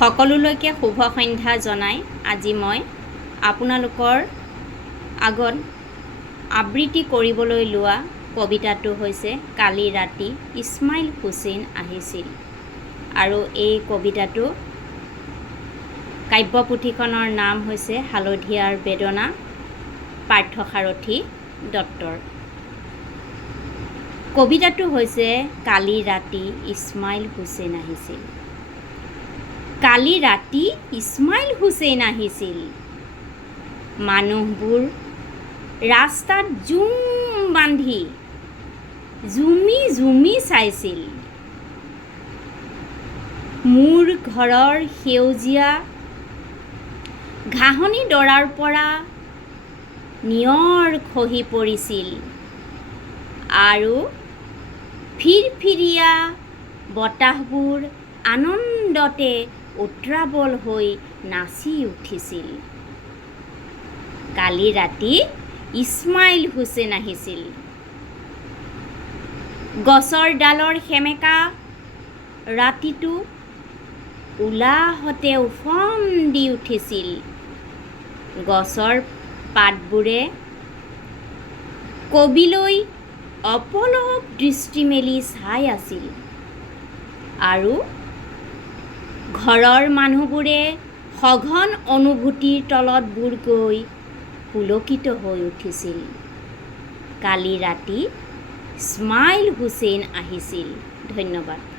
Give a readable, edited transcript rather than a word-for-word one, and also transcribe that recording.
সকলোলৈকে শুভ সন্ধ্যা জনাই আজি মই আপোনালোকৰ আগত আবৃত্তি কৰিবলৈ লোৱা কবিতাটো হৈছে কালি ৰাতি ইছমাইল হুছেইন আহিছিল। আৰু এই কবিতাটো কাব্যপুথিখনৰ নাম হৈছে হালধীয়াৰ বেদনা, পাৰ্থসাৰথী দত্তৰ। কবিতাটো হৈছে কালি ৰাতি ইছমাইল হুছেইন আহিছিল। কালি ৰাতি ইছমাইল হুছেইন আহিছিল। মানুহবোৰ ৰাস্তাত জুম বান্ধি জুমি জুমি চাইছিল। মোৰ ঘৰৰ সেউজীয়া ঘাঁহনি ডৰাৰ পৰা নিয়ৰ খহি পৰিছিল আৰু ফিৰফিৰিয়া বতাহবোৰ আনন্দতে উত্ৰাৱল হৈ নাচি উঠিছিল। কালি ৰাতি ইছমাইল হুছেইন আহিছিল। গছৰ ডালৰ সেমেকা ৰাতিটো উলাহতে উফন্দি উঠিছিল। গছৰ পাতবোৰে কবিলৈ অপলক দৃষ্টি মেলি চাই আছিল আৰু ঘৰৰ মানুহবোৰে সঘন অনুভূতিৰ তলত বুৰ গৈ পুলকিত হৈ উঠিছিল। কালি ৰাতি ইছমাইল হুছেইন আহিছিল। ধন্যবাদ।